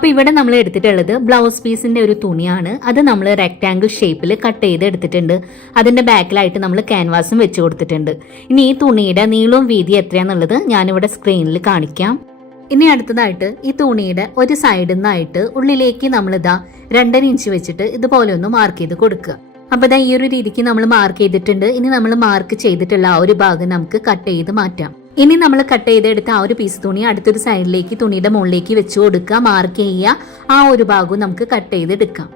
അപ്പോൾ ഇവിടെ നമ്മൾ എടുത്തിട്ടുള്ളത് ബ്ലൗസ് പീസിന്റെ ഒരു തുണിയാണ്. അത് നമ്മൾ റെക്ടാങ്കിൾ ഷേപ്പിൽ കട്ട് ചെയ്ത് എടുത്തിട്ടുണ്ട്. അതിന്റെ ബാക്കിലായിട്ട് നമ്മൾ ക്യാൻവാസും വെച്ച് കൊടുത്തിട്ടുണ്ട്. ഇനി ഈ തുണിയുടെ നീളവും വീതി എത്രയാന്നുള്ളത് ഞാനിവിടെ സ്ക്രീനിൽ കാണിക്കാം. ഇനി അടുത്തതായിട്ട് ഈ തുണിയുടെ ഒരു സൈഡിൽ നിന്നായിട്ട് ഉള്ളിലേക്ക് നമ്മളിതാ 2.5 ഇഞ്ച് വെച്ചിട്ട് ഇതുപോലെ ഒന്ന് മാർക്ക് ചെയ്ത് കൊടുക്കുക. അപ്പൊ ഇതാ ഈ ഒരു രീതിക്ക് നമ്മൾ മാർക്ക് ചെയ്തിട്ടുണ്ട്. ഇനി നമ്മൾ മാർക്ക് ചെയ്തിട്ടുള്ള ആ ഒരു ഭാഗം നമുക്ക് കട്ട് ചെയ്ത് മാറ്റാം. ഇനി നമ്മൾ കട്ട് ചെയ്തെടുത്ത ആ ഒരു പീസ് തുണി അടുത്തൊരു സൈഡിലേക്ക് തുണിയുടെ മുകളിലേക്ക് വെച്ച് കൊടുക്കുക, മാർക്ക് ചെയ്യുക. ആ ഒരു ഭാഗവും നമുക്ക് കട്ട് ചെയ്തെടുക്കാം.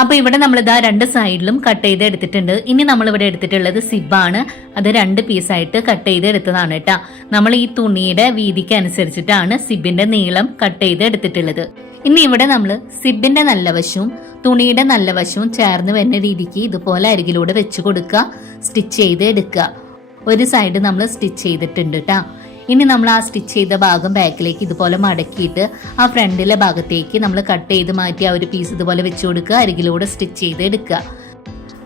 അപ്പൊ ഇവിടെ നമ്മൾ ഇതാ 2 സൈഡിലും കട്ട് ചെയ്ത് എടുത്തിട്ടുണ്ട്. ഇനി നമ്മൾ ഇവിടെ എടുത്തിട്ടുള്ളത് സിബാണ്. അത് 2 പീസായിട്ട് കട്ട് ചെയ്ത് എടുത്തതാണ് കേട്ടാ. നമ്മൾ ഈ തുണിയുടെ വീതിക്ക് അനുസരിച്ചിട്ടാണ് സിബിന്റെ നീളം കട്ട് ചെയ്ത് എടുത്തിട്ടുള്ളത്. ഇനി ഇവിടെ നമ്മൾ സിബിന്റെ നല്ല വശവും തുണിയുടെ നല്ല വശവും ചേർന്ന് വരുന്ന രീതിക്ക് ഇതുപോലെ അരികിലൂടെ വെച്ച് കൊടുക്കുക, സ്റ്റിച്ച് ചെയ്ത് എടുക്കുക. ഒരു സൈഡ് നമ്മൾ സ്റ്റിച്ച് ചെയ്തിട്ടുണ്ട് കേട്ടാ. ഇനി നമ്മൾ ആ സ്റ്റിച്ച് ചെയ്ത ഭാഗം ബാക്കിലേക്ക് ഇതുപോലെ മടക്കിയിട്ട് ആ ഫ്രണ്ടിലെ ഭാഗത്തേക്ക് നമ്മൾ കട്ട് ചെയ്ത് മാറ്റി ആ ഒരു പീസ് ഇതുപോലെ വെച്ച് കൊടുക്കുക, അരികിലൂടെ സ്റ്റിച്ച് ചെയ്ത് എടുക്കുക.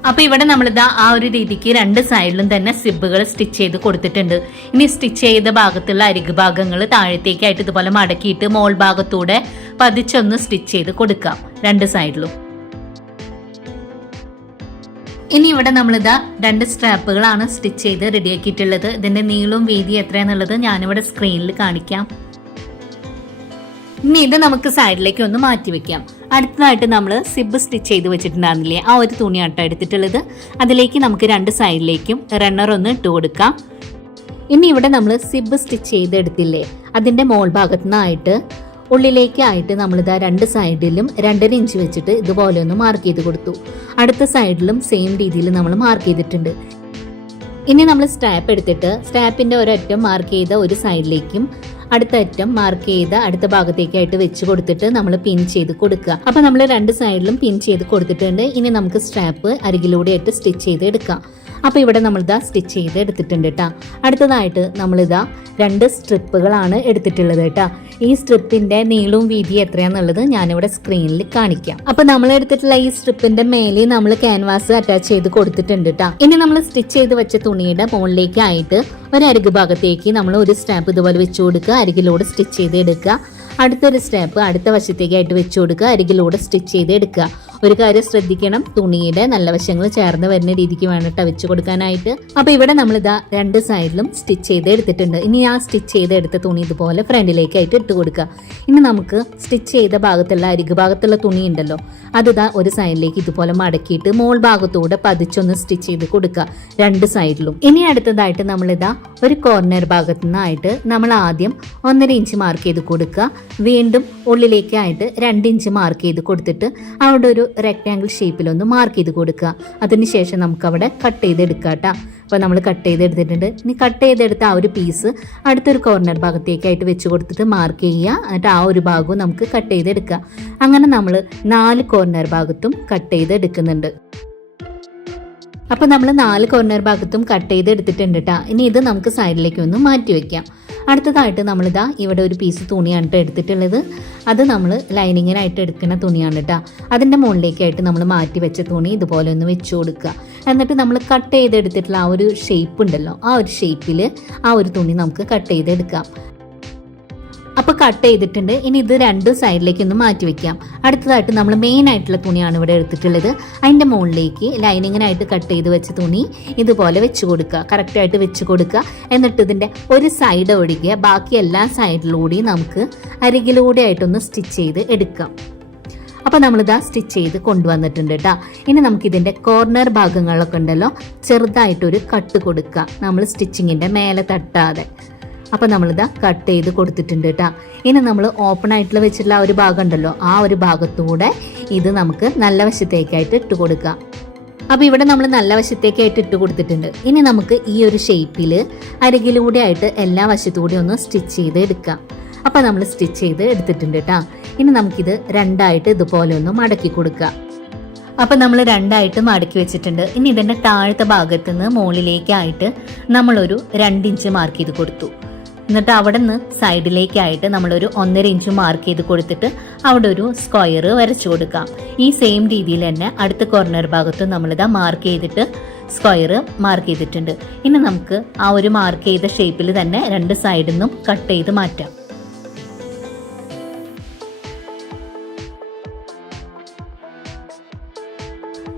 അപ്പൊ ഇവിടെ നമ്മളിതാ ആ ഒരു രീതിക്ക് 2 സൈഡിലും തന്നെ സിബുകൾ സ്റ്റിച്ച് ചെയ്ത് കൊടുത്തിട്ടുണ്ട്. ഇനി സ്റ്റിച്ച് ചെയ്ത ഭാഗത്തുള്ള അരിക് ഭാഗങ്ങൾ താഴത്തേക്കായിട്ട് ഇതുപോലെ മടക്കിയിട്ട് മോൾ ഭാഗത്തൂടെ പതിച്ചൊന്ന് സ്റ്റിച്ച് ചെയ്ത് കൊടുക്കാം 2 സൈഡിലും. ഇനി ഇവിടെ നമ്മളിതാ 2 സ്ട്രാപ്പുകളാണ് സ്റ്റിച്ച് ചെയ്ത് റെഡിയാക്കിയിട്ടുള്ളത്. ഇതിന്റെ നീളവും വീതി എത്രയാന്നുള്ളത് ഞാനിവിടെ സ്ക്രീനിൽ കാണിക്കാം. ഇനി ഇത് നമുക്ക് സൈഡിലേക്ക് ഒന്ന് മാറ്റി വെക്കാം. അടുത്തതായിട്ട് നമ്മൾ സിബ് സ്റ്റിച്ച് ചെയ്ത് വെച്ചിട്ടുണ്ടായിരുന്നില്ലേ, ആ ഒരു തുണിയാട്ടോ എടുത്തിട്ടുള്ളത്. അതിലേക്ക് നമുക്ക് 2 സൈഡിലേക്കും റണ്ണർ ഒന്ന് ഇട്ട് കൊടുക്കാം. ഇനി ഇവിടെ നമ്മൾ സിബ് സ്റ്റിച്ച് ചെയ്തെടുത്തില്ലേ, അതിന്റെ മോൾ ഭാഗത്തു നിന്നായിട്ട് ഉള്ളിലേക്കായിട്ട് നമ്മളിതാ 2 സൈഡിലും 2.5 ഇഞ്ച് വെച്ചിട്ട് ഇതുപോലെ ഒന്ന് മാർക്ക് ചെയ്ത് കൊടുത്തു. അടുത്ത സൈഡിലും സെയിം രീതിയിൽ നമ്മൾ മാർക്ക് ചെയ്തിട്ടുണ്ട്. ഇനി നമ്മൾ സ്ട്രാപ്പ് എടുത്തിട്ട് സ്ട്രാപ്പിന്റെ ഒരറ്റം മാർക്ക് ചെയ്ത ഒരു സൈഡിലേക്കും അടുത്ത അറ്റം മാർക്ക് ചെയ്ത അടുത്ത ഭാഗത്തേക്കായിട്ട് വെച്ച് കൊടുത്തിട്ട് നമ്മൾ പിൻ ചെയ്ത് കൊടുക്കുക. അപ്പൊ നമ്മൾ 2 സൈഡിലും പിൻ ചെയ്ത് കൊടുത്തിട്ടുണ്ട്. ഇനി നമുക്ക് സ്ട്രാപ്പ് അരികിലൂടെ ആയിട്ട് സ്റ്റിച്ച് ചെയ്ത് എടുക്കാം. അപ്പൊ ഇവിടെ നമ്മളിതാ സ്റ്റിച്ച് ചെയ്ത് എടുത്തിട്ടുണ്ട് കേട്ടാ. അടുത്തതായിട്ട് നമ്മളിതാ 2 സ്ട്രിപ്പുകളാണ് എടുത്തിട്ടുള്ളത് കേട്ടാ. ഈ സ്ട്രിപ്പിന്റെ നീളവും വീതി എത്രയാന്നുള്ളത് ഞാനിവിടെ സ്ക്രീനിൽ കാണിക്കാം. അപ്പൊ നമ്മൾ എടുത്തിട്ടുള്ള ഈ സ്ട്രിപ്പിന്റെ മേലെ നമ്മൾ ക്യാൻവാസ് അറ്റാച്ച് ചെയ്ത് കൊടുത്തിട്ടുണ്ട് കേട്ടാ. ഇനി നമ്മൾ സ്റ്റിച്ച് ചെയ്ത് വെച്ച തുണിയുടെ മുകളിലേക്കായിട്ട് ഒരു അരിക് ഭാഗത്തേക്ക് നമ്മൾ ഒരു സ്ട്രാപ്പ് ഇതുപോലെ വെച്ച് കൊടുക്കുക, അരികിലൂടെ സ്റ്റിച്ച് ചെയ്ത് എടുക്കുക. അടുത്തൊരു സ്ട്രാപ്പ് അടുത്ത വശത്തേക്കായിട്ട് വെച്ച് കൊടുക്കുക, അരികിലൂടെ സ്റ്റിച്ച് ചെയ്ത് എടുക്കുക. ഒരു കാര്യം ശ്രദ്ധിക്കണം, തുണിയുടെ നല്ല വശങ്ങൾ ചേർന്ന് വരുന്ന രീതിക്ക് വേണ്ടിട്ട് വെച്ച് കൊടുക്കാനായിട്ട്. അപ്പൊ ഇവിടെ നമ്മളിതാ 2 സൈഡിലും സ്റ്റിച്ച് ചെയ്ത് എടുത്തിട്ടുണ്ട്. ഇനി ആ സ്റ്റിച്ച് ചെയ്ത് എടുത്ത തുണി ഇതുപോലെ ഫ്രണ്ടിലേക്കായിട്ട് ഇട്ട് കൊടുക്കുക. ഇനി നമുക്ക് സ്റ്റിച്ച് ചെയ്ത ഭാഗത്തുള്ള അരിക് ഭാഗത്തുള്ള തുണി ഉണ്ടല്ലോ, അതിതാ ഒരു സൈഡിലേക്ക് ഇതുപോലെ മടക്കിയിട്ട് മോൾ ഭാഗത്തൂടെ പതിച്ചൊന്ന് സ്റ്റിച്ച് ചെയ്ത് കൊടുക്കുക 2 സൈഡിലും. ഇനി അടുത്തതായിട്ട് നമ്മളിതാ ഒരു കോർണർ ഭാഗത്തു നിന്നായിട്ട് നമ്മൾ ആദ്യം 1.5 ഇഞ്ച് മാർക്ക് ചെയ്ത് കൊടുക്കുക. വീണ്ടും ഉള്ളിലേക്കായിട്ട് 2 ഇഞ്ച് മാർക്ക് ചെയ്ത് കൊടുത്തിട്ട് അവിടെ ഒരു റെക്ടാങ്കിൾ ഷേപ്പിലൊന്ന് മാർക്ക് ചെയ്ത് കൊടുക്കുക. അതിനുശേഷം നമുക്ക് അവിടെ കട്ട് ചെയ്തെടുക്കാം കേട്ടോ. അപ്പോൾ നമ്മൾ കട്ട് ചെയ്തെടുത്തിട്ടുണ്ട്. ഇനി കട്ട് ചെയ്തെടുത്ത ആ ഒരു പീസ് അടുത്തൊരു കോർണർ ഭാഗത്തേക്കായിട്ട് വെച്ച് കൊടുത്തിട്ട് മാർക്ക് ചെയ്യുക. എന്നിട്ട് ആ ഒരു ഭാഗവും നമുക്ക് കട്ട് ചെയ്തെടുക്കുക. അങ്ങനെ നമ്മൾ 4 കോർണർ ഭാഗത്തും കട്ട് ചെയ്തെടുക്കുന്നുണ്ട്. അപ്പോൾ നമ്മൾ 4 കോർണർ ഭാഗത്തും കട്ട് ചെയ്തെടുത്തിട്ടുണ്ട് കേട്ടോ. ഇനി ഇത് നമുക്ക് സൈഡിലേക്ക് ഒന്ന് മാറ്റി വെക്കാം. അടുത്തതായിട്ട് നമ്മളിതാ ഇവിടെ ഒരു പീസ് തുണിയാണ് കേട്ടോ എടുത്തിട്ടുള്ളത്. അത് നമ്മൾ ലൈനിങ്ങിനായിട്ട് എടുക്കുന്ന തുണിയാണ് കേട്ടോ. അതിൻ്റെ മുകളിലേക്കായിട്ട് നമ്മൾ മാറ്റി വെച്ച തുണി ഇതുപോലെ ഒന്ന് വെച്ച് കൊടുക്കുക. എന്നിട്ട് നമ്മൾ കട്ട് ചെയ്തെടുത്തിട്ടുള്ള ആ ഒരു ഷേപ്പ് ഉണ്ടല്ലോ, ആ ഒരു ഷേപ്പിൽ ആ ഒരു തുണി നമുക്ക് കട്ട് ചെയ്തെടുക്കാം. അപ്പോൾ കട്ട് ചെയ്തിട്ടുണ്ട്. ഇനി ഇത് 2 സൈഡിലേക്ക് ഒന്ന് മാറ്റി വെക്കാം. അടുത്തതായിട്ട് നമ്മൾ മെയിൻ ആയിട്ടുള്ള തുണിയാണ് ഇവിടെ എടുത്തിട്ടുള്ളത്. അതിൻ്റെ മുകളിലേക്ക് ലൈനിങ്ങിനായിട്ട് കട്ട് ചെയ്ത് വെച്ച തുണി ഇതുപോലെ വെച്ച് കൊടുക്കുക, കറക്റ്റായിട്ട് വെച്ച് കൊടുക്കുക. എന്നിട്ട് ഇതിൻ്റെ ഒരു സൈഡ് ഒഴികെ ബാക്കി എല്ലാ സൈഡിലൂടെയും നമുക്ക് അരികിലൂടെ ആയിട്ടൊന്ന് സ്റ്റിച്ച് ചെയ്ത് എടുക്കാം. അപ്പോൾ നമ്മളിതാ സ്റ്റിച്ച് ചെയ്ത് കൊണ്ടുവന്നിട്ടുണ്ട് കേട്ടോ. ഇനി നമുക്കിതിൻ്റെ കോർണർ ഭാഗങ്ങളൊക്കെ ഉണ്ടല്ലോ, ചെറുതായിട്ടൊരു കട്ട് കൊടുക്കുക, നമ്മൾ സ്റ്റിച്ചിങ്ങിൻ്റെ മേലെ തട്ടാതെ. അപ്പോൾ നമ്മളിതാ കട്ട് ചെയ്ത് കൊടുത്തിട്ടുണ്ട് കേട്ടോ. ഇനി നമ്മൾ ഓപ്പൺ ആയിട്ടുള്ള വെച്ചിട്ടുള്ള ആ ഒരു ഭാഗം ഉണ്ടല്ലോ, ആ ഒരു ഭാഗത്തൂടെ ഇത് നമുക്ക് നല്ല വശത്തേക്കായിട്ട് ഇട്ട് കൊടുക്കാം. അപ്പോൾ ഇവിടെ നമ്മൾ നല്ല വശത്തേക്കായിട്ട് ഇട്ട് കൊടുത്തിട്ടുണ്ട്. ഇനി നമുക്ക് ഈ ഒരു ഷേപ്പിൽ അരികിലൂടെ ആയിട്ട് എല്ലാ വശത്തൂടെ ഒന്ന് സ്റ്റിച്ച് ചെയ്ത് എടുക്കാം. അപ്പോൾ നമ്മൾ സ്റ്റിച്ച് ചെയ്ത് എടുത്തിട്ടുണ്ട് കേട്ടോ. ഇനി നമുക്കിത് 2ആയിട്ട് ഇതുപോലെ ഒന്ന് മടക്കി കൊടുക്കാം. അപ്പോൾ നമ്മൾ 2ആയിട്ട് മടക്കി വെച്ചിട്ടുണ്ട്. ഇനി ഇതിൻ്റെ താഴത്തെ ഭാഗത്ത് നിന്ന് മുകളിലേക്കായിട്ട് നമ്മളൊരു 2 ഇഞ്ച് മാർക്ക് ചെയ്ത് കൊടുത്തു. എന്നിട്ട് അവിടെ നിന്ന് സൈഡിലേക്കായിട്ട് നമ്മളൊരു 1.5 ഇഞ്ച് മാർക്ക് ചെയ്ത് കൊടുത്തിട്ട് അവിടെ ഒരു സ്ക്വയർ വരച്ചു കൊടുക്കാം. ഈ സെയിം രീതിയിൽ തന്നെ അടുത്ത കോർണർ ഭാഗത്ത് നമ്മളിതാ മാർക്ക് ചെയ്തിട്ട് സ്ക്വയർ മാർക്ക് ചെയ്തിട്ടുണ്ട്. ഇനി നമുക്ക് ആ ഒരു മാർക്ക് ചെയ്ത ഷേപ്പിൽ തന്നെ 2 സൈഡിൽ നിന്നും കട്ട് ചെയ്ത് മാറ്റാം.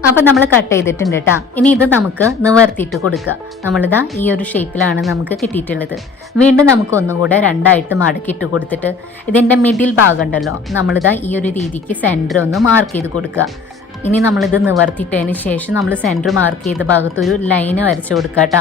അപ്പൊ നമ്മൾ കട്ട് ചെയ്തിട്ടുണ്ട് കേട്ടോ. ഇനി ഇത് നമുക്ക് നിവർത്തിയിട്ട് കൊടുക്കുക. നമ്മളിതാ ഈ ഒരു ഷേപ്പിലാണ് നമുക്ക് കിട്ടിയിട്ടുള്ളത്. വീണ്ടും നമുക്ക് ഒന്നുകൂടെ രണ്ടായിട്ട് മടക്കിയിട്ട് കൊടുത്തിട്ട് ഇതിന്റെ മിഡിൽ ഭാഗം ഉണ്ടല്ലോ, നമ്മളിതാ ഈ ഒരു രീതിക്ക് സെന്റർ ഒന്ന് മാർക്ക് ചെയ്ത് കൊടുക്കുക. ഇനി നമ്മളിത് നിവർത്തിയിട്ടതിന് ശേഷം നമ്മൾ സെന്റർ മാർക്ക് ചെയ്ത ഭാഗത്ത് ഒരു ലൈന് വരച്ചു കൊടുക്കുക കേട്ടോ.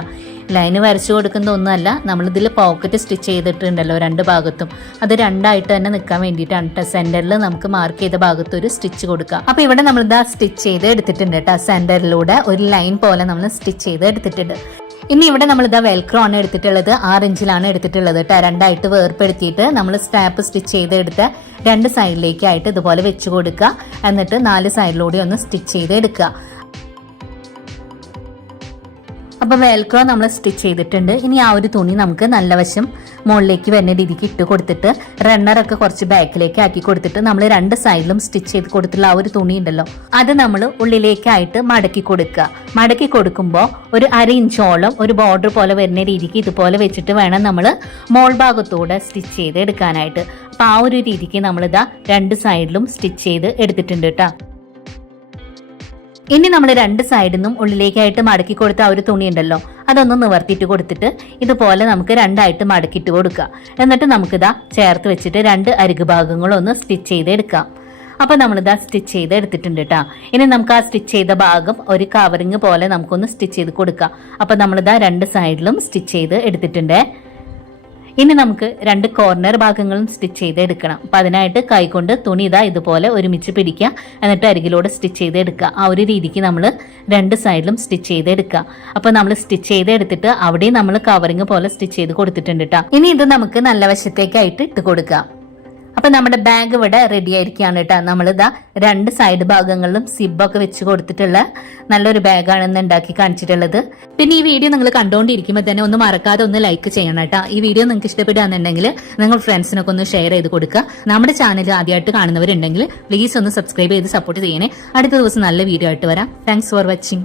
ലൈന് വരച്ചു കൊടുക്കുന്ന ഒന്നുമല്ല, നമ്മളിതിൽ പോക്കറ്റ് സ്റ്റിച്ച് ചെയ്തിട്ടുണ്ടല്ലോ രണ്ട് ഭാഗത്തും, അത് രണ്ടായിട്ട് തന്നെ നിൽക്കാൻ വേണ്ടിയിട്ടാണ് കേട്ടോ. സെന്ററിൽ നമുക്ക് മാർക്ക് ചെയ്ത ഭാഗത്ത് ഒരു സ്റ്റിച്ച് കൊടുക്കുക. അപ്പൊ ഇവിടെ നമ്മളിതാ സ്റ്റിച്ച് ചെയ്ത് എടുത്തിട്ടുണ്ട് കേട്ടോ. സെന്ററിലൂടെ ഒരു ലൈൻ പോലെ നമ്മൾ സ്റ്റിച്ച് ചെയ്ത് എടുത്തിട്ടുണ്ട്. ഇനി ഇവിടെ നമ്മൾ ഇതാ വെൽക്രോ ആണ് എടുത്തിട്ടുള്ളത്. 6 ഇഞ്ചിലാണ് എടുത്തിട്ടുള്ളത് കേട്ടോ. രണ്ടായിട്ട് വേർപ്പെടുത്തിയിട്ട് നമ്മൾ സ്റ്റാപ്പ് സ്റ്റിച്ച് ചെയ്തെടുത്ത് രണ്ട് സൈഡിലേക്കായിട്ട് ഇതുപോലെ വെച്ച് കൊടുക്കുക. എന്നിട്ട് 4 സൈഡിലൂടെ ഒന്ന് സ്റ്റിച്ച് ചെയ്ത് എടുക്കുക. അപ്പൊ വെൽക്രോ നമ്മൾ സ്റ്റിച്ച് ചെയ്തിട്ടുണ്ട്. ഇനി ആ ഒരു തുണി നമുക്ക് നല്ല വശം മുകളിലേക്ക് വരുന്ന രീതിക്ക് ഇട്ട് കൊടുത്തിട്ട് റണ്ണറൊക്കെ കുറച്ച് ബാക്കിലേക്ക് ആക്കി കൊടുത്തിട്ട് നമ്മൾ രണ്ട് സൈഡിലും സ്റ്റിച്ച് ചെയ്ത് കൊടുത്തിട്ടുള്ള ആ ഒരു തുണി ഉണ്ടല്ലോ, അത് നമ്മൾ ഉള്ളിലേക്കായിട്ട് മടക്കി കൊടുക്കുക. മടക്കി കൊടുക്കുമ്പോൾ ഒരു 1/2 ഇഞ്ചോളം ഒരു ബോർഡർ പോലെ വരുന്ന രീതിക്ക് ഇതുപോലെ വെച്ചിട്ട് വേണം നമ്മൾ മോൾ ഭാഗത്തൂടെ സ്റ്റിച്ച് ചെയ്ത് എടുക്കാനായിട്ട്. അപ്പൊ ആ ഒരു രീതിക്ക് നമ്മളിതാ രണ്ട് സൈഡിലും സ്റ്റിച്ച് ചെയ്ത് എടുത്തിട്ടുണ്ട് കേട്ടോ. ഇനി നമ്മൾ രണ്ട് സൈഡിൽ നിന്നും ഉള്ളിലേക്കായിട്ട് മടക്കി കൊടുത്ത ആ ഒരു തുണി ഉണ്ടല്ലോ, അതൊന്ന് നിവർത്തിയിട്ട് കൊടുത്തിട്ട് ഇതുപോലെ നമുക്ക് രണ്ടായിട്ട് മടക്കിയിട്ട് കൊടുക്കുക. എന്നിട്ട് നമുക്കിതാ ചേർത്ത് വെച്ചിട്ട് രണ്ട് അരികു ഭാഗങ്ങളൊന്ന് സ്റ്റിച്ച് ചെയ്ത് എടുക്കാം. അപ്പൊ നമ്മളിതാ സ്റ്റിച്ച് ചെയ്ത് എടുത്തിട്ടുണ്ട് കേട്ടോ. ഇനി നമുക്ക് ആ സ്റ്റിച്ച് ചെയ്ത ഭാഗം ഒരു കവറിങ് പോലെ നമുക്കൊന്ന് സ്റ്റിച്ച് ചെയ്ത് കൊടുക്കാം. അപ്പൊ നമ്മളിതാ രണ്ട് സൈഡിലും സ്റ്റിച്ച് ചെയ്ത് എടുത്തിട്ടുണ്ട്. ഇനി നമുക്ക് രണ്ട് കോർണർ ഭാഗങ്ങളും സ്റ്റിച്ച് ചെയ്ത് എടുക്കണം. അപ്പൊ അതിനായിട്ട് കൈകൊണ്ട് തുണി ഇതാ ഇതുപോലെ ഒരുമിച്ച് പിടിക്കുക. എന്നിട്ട് അരികിലൂടെ സ്റ്റിച്ച് ചെയ്ത് എടുക്കുക. ആ ഒരു രീതിക്ക് നമ്മൾ രണ്ട് സൈഡിലും സ്റ്റിച്ച് ചെയ്ത് എടുക്കുക. അപ്പൊ നമ്മൾ സ്റ്റിച്ച് ചെയ്ത് എടുത്തിട്ട് അവിടെയും നമ്മൾ കവറിങ് പോലെ സ്റ്റിച്ച് ചെയ്ത് കൊടുത്തിട്ടുണ്ട് കേട്ടോ. ഇനി ഇത് നമുക്ക് നല്ല വശത്തേക്കായിട്ട് ഇട്ട് കൊടുക്കാം. അപ്പൊ നമ്മുടെ ബാഗ് ഇവിടെ റെഡി ആയിരിക്കുകയാണ് കേട്ടോ. നമ്മളിതാ രണ്ട് സൈഡ് ഭാഗങ്ങളിലും സിബൊക്കെ വെച്ച് കൊടുത്തിട്ടുള്ള നല്ലൊരു ബാഗാണ് ഇന്ന് ഉണ്ടാക്കി കാണിച്ചിട്ടുള്ളത്. പിന്നെ ഈ വീഡിയോ നിങ്ങൾ കണ്ടുകൊണ്ടിരിക്കുമ്പോൾ തന്നെ ഒന്ന് മറക്കാതെ ഒന്ന് ലൈക്ക് ചെയ്യണം കേട്ടോ. ഈ വീഡിയോ നിങ്ങൾക്ക് ഇഷ്ടപ്പെടുകയാണെന്നുണ്ടെങ്കിൽ നിങ്ങൾ ഫ്രണ്ട്സിനൊക്കെ ഒന്ന് ഷെയർ ചെയ്ത് കൊടുക്കുക. നമ്മുടെ ചാനൽ ആദ്യമായിട്ട് കാണുന്നവരുണ്ടെങ്കിൽ പ്ലീസ് ഒന്ന് സബ്സ്ക്രൈബ് ചെയ്ത് സപ്പോർട്ട് ചെയ്യണേ. അടുത്ത ദിവസം നല്ല വീഡിയോ ആയിട്ട് വരാം. Thanks for watching.